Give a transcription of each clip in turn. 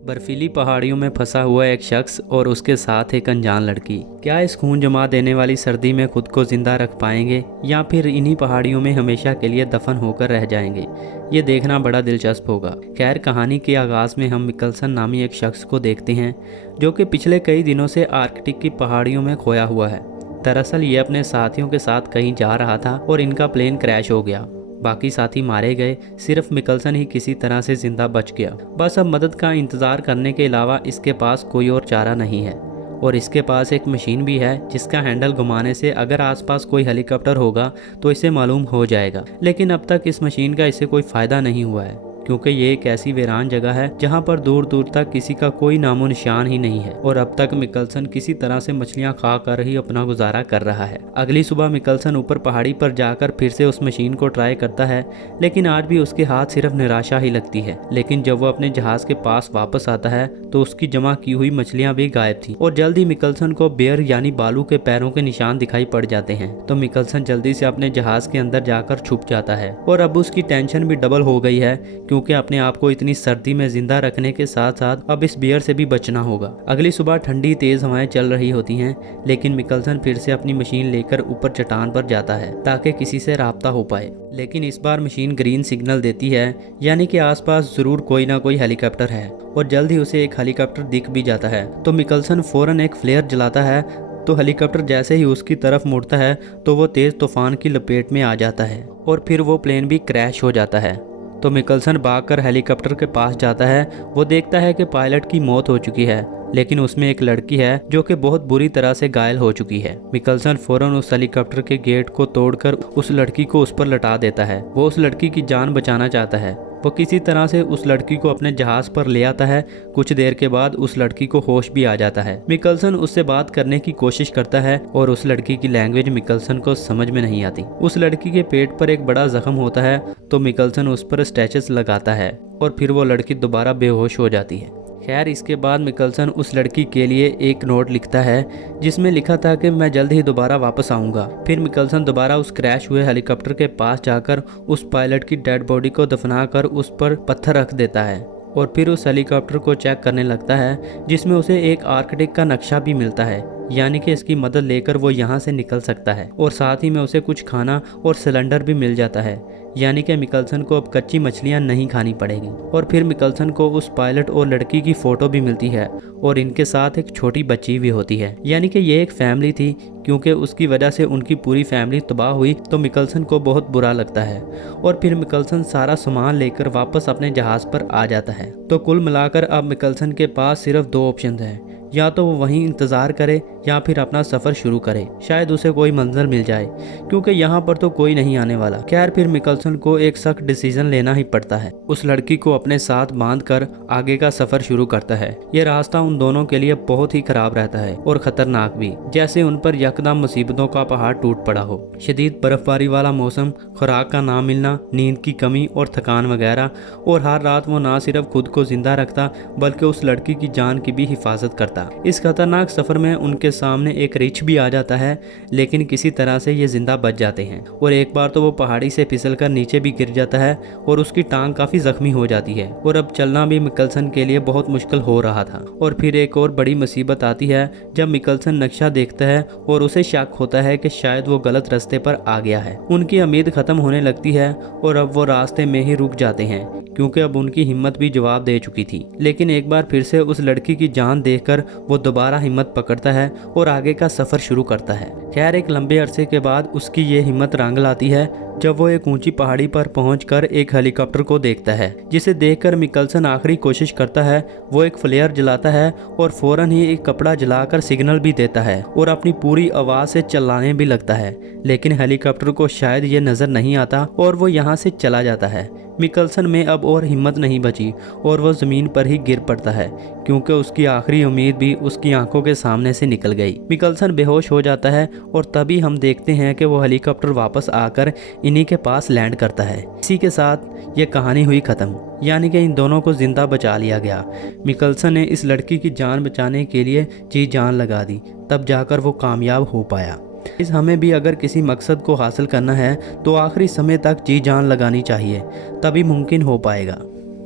बर्फीली पहाड़ियों में फंसा हुआ एक शख्स और उसके साथ एक अनजान लड़की, क्या इस खून जमा देने वाली सर्दी में खुद को जिंदा रख पाएंगे या फिर इन्हीं पहाड़ियों में हमेशा के लिए दफन होकर रह जाएंगे? ये देखना बड़ा दिलचस्प होगा। खैर, कहानी के आगाज़ में हम मिकलसन नामी एक शख्स को देखते हैं जो कि पिछले कई दिनों से आर्कटिक की पहाड़ियों में खोया हुआ है। दरअसल ये अपने साथियों के साथ कहीं जा रहा था और इनका प्लेन क्रैश हो गया। बाकी साथी मारे गए, सिर्फ मिकलसन ही किसी तरह से जिंदा बच गया। बस अब मदद का इंतज़ार करने के अलावा इसके पास कोई और चारा नहीं है। और इसके पास एक मशीन भी है जिसका हैंडल घुमाने से अगर आसपास कोई हेलीकॉप्टर होगा तो इसे मालूम हो जाएगा। लेकिन अब तक इस मशीन का इसे कोई फ़ायदा नहीं हुआ है, क्योंकि ये एक ऐसी वीरान जगह है जहां पर दूर दूर तक किसी का कोई नामो निशान ही नहीं है। और अब तक मिकलसन किसी तरह से मछलियां खा कर ही अपना गुजारा कर रहा है। अगली सुबह मिकलसन ऊपर पहाड़ी पर जाकर फिर से उस मशीन को ट्राई करता है, लेकिन आज भी उसके हाथ सिर्फ निराशा ही लगती है। लेकिन जब वो अपने जहाज के पास वापस आता है तो उसकी जमा की हुई मछलियां भी गायब थी और जल्द ही मिकलसन को बेयर यानी बालू के पैरों के निशान दिखाई पड़ जाते हैं। तो मिकलसन जल्दी से अपने जहाज के अंदर जाकर छुप जाता है और अब उसकी टेंशन भी डबल हो गई है, क्योंकि अपने आप को इतनी सर्दी में जिंदा रखने के साथ साथ अब इस बियर से भी बचना होगा। अगली सुबह ठंडी तेज हवाएं चल रही होती हैं, लेकिन मिकलसन फिर से अपनी मशीन लेकर ऊपर चट्टान पर जाता है ताकि किसी से राब्ता हो पाए। लेकिन इस बार मशीन ग्रीन सिग्नल देती है, यानी कि आसपास जरूर कोई ना कोई हेलीकॉप्टर है। और जल्द ही उसे एक हेलीकॉप्टर दिख भी जाता है। तो मिकलसन फौरन एक फ्लेयर जलाता है। तो हेलीकॉप्टर जैसे ही उसकी तरफ मुड़ता है तो वो तेज तूफान की लपेट में आ जाता है और फिर वो प्लेन भी क्रैश हो जाता है। तो मिकलसन भागकर हेलीकॉप्टर के पास जाता है। वो देखता है कि पायलट की मौत हो चुकी है, लेकिन उसमें एक लड़की है जो कि बहुत बुरी तरह से घायल हो चुकी है। मिकलसन फौरन उस हेलीकॉप्टर के गेट को तोड़कर उस लड़की को उस पर लटा देता है। वो उस लड़की की जान बचाना चाहता है। वो किसी तरह से उस लड़की को अपने जहाज पर ले आता है। कुछ देर के बाद उस लड़की को होश भी आ जाता है। मिकलसन उससे बात करने की कोशिश करता है और उस लड़की की लैंग्वेज मिकलसन को समझ में नहीं आती। उस लड़की के पेट पर एक बड़ा जख्म होता है, तो मिकलसन उस पर स्टैचेस लगाता है और फिर वो लड़की दोबारा बेहोश हो जाती है। खैर, इसके बाद मिकलसन उस लड़की के लिए एक नोट लिखता है जिसमें लिखा था कि मैं जल्द ही दोबारा वापस आऊँगा। फिर मिकलसन दोबारा उस क्रैश हुए हेलीकॉप्टर के पास जाकर उस पायलट की डेड बॉडी को दफनाकर उस पर पत्थर रख देता है और फिर उस हेलीकॉप्टर को चेक करने लगता है, जिसमें उसे एक आर्कटिक का नक्शा भी मिलता है, यानी कि इसकी मदद लेकर वो यहाँ से निकल सकता है। और साथ ही में उसे कुछ खाना और सिलेंडर भी मिल जाता है, यानी कि मिकलसन को अब कच्ची मछलियाँ नहीं खानी पड़ेगी। और फिर मिकलसन को उस पायलट और लड़की की फ़ोटो भी मिलती है और इनके साथ एक छोटी बच्ची भी होती है, यानी कि ये एक फैमिली थी। क्योंकि उसकी वजह से उनकी पूरी फैमिली तबाह हुई तो मिकलसन को बहुत बुरा लगता है। और फिर मिकलसन सारा सामान लेकर वापस अपने जहाज़ पर आ जाता है। तो कुल मिलाकर अब मिकलसन के पास सिर्फ दो ऑप्शन हैं, या तो वो वहीं इंतज़ार करे या फिर अपना सफ़र शुरू करे। शायद उसे कोई मंजिल मिल जाए, क्योंकि यहाँ पर तो कोई नहीं आने वाला। खैर, फिर मिकलसन को एक सख्त डिसीजन लेना ही पड़ता है। उस लड़की को अपने साथ बांधकर आगे का सफ़र शुरू करता है। ये रास्ता उन दोनों के लिए बहुत ही खराब रहता है और ख़तरनाक भी, जैसे उन पर यकदम मुसीबतों का पहाड़ टूट पड़ा हो। शदीद बर्फबारी वाला मौसम, खुराक का ना मिलना, नींद की कमी और थकान वगैरह। और हर रात वो ना सिर्फ खुद को जिंदा रखता बल्कि उस लड़की की जान की भी हिफाजत करता। इस खतरनाक सफर में उनके सामने एक रिछ भी आ जाता है, लेकिन किसी तरह से ये जिंदा बच जाते हैं। और एक बार तो वो पहाड़ी से फिसलकर नीचे भी गिर जाता है और उसकी टांग काफी जख्मी हो जाती है और अब चलना भी मिकलसन के लिए बहुत मुश्किल हो रहा था। और फिर एक और बड़ी मुसीबत आती है जब मिकलसन नक्शा देखता है और उसे शक होता है कि शायद वो गलत रास्ते पर आ गया है। उनकी उम्मीद खत्म होने लगती है और अब वो रास्ते में ही रुक जाते हैं, क्योंकि अब उनकी हिम्मत भी जवाब दे चुकी थी। लेकिन एक बार फिर से उस लड़की की जान देखकर वो दोबारा हिम्मत पकड़ता है और आगे का सफर शुरू करता है। खैर, एक लंबे अरसे के बाद उसकी ये हिम्मत रंग लाती है जब वो एक ऊंची पहाड़ी पर पहुंचकर एक हेलीकॉप्टर को देखता है, जिसे देखकर मिकलसन आखिरी कोशिश करता है। वो एक फ्लेयर जलाता है और फौरन ही एक कपड़ा जलाकर सिग्नल भी देता है और अपनी पूरी आवाज से चिल्लाने भी लगता है। लेकिन हेलीकॉप्टर को शायद ये नजर नहीं आता और वो यहाँ से चला जाता है। मिकलसन में अब और हिम्मत नहीं बची और वो ज़मीन पर ही गिर पड़ता है, क्योंकि उसकी आखिरी उम्मीद भी उसकी आंखों के सामने से निकल गई। मिकलसन बेहोश हो जाता है और तभी हम देखते हैं कि वो हेलीकॉप्टर वापस आकर इन्हीं के पास लैंड करता है। इसी के साथ ये कहानी हुई ख़त्म, यानी कि इन दोनों को जिंदा बचा लिया गया। मिकलसन ने इस लड़की की जान बचाने के लिए जी जान लगा दी, तब जाकर वो कामयाब हो पाया। इस हमें भी अगर किसी मकसद को हासिल करना है तो आखिरी समय तक जी जान लगानी चाहिए, तभी मुमकिन हो पाएगा।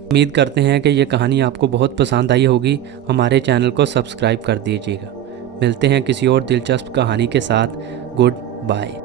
उम्मीद करते हैं कि ये कहानी आपको बहुत पसंद आई होगी। हमारे चैनल को सब्सक्राइब कर दीजिएगा। मिलते हैं किसी और दिलचस्प कहानी के साथ। Good bye.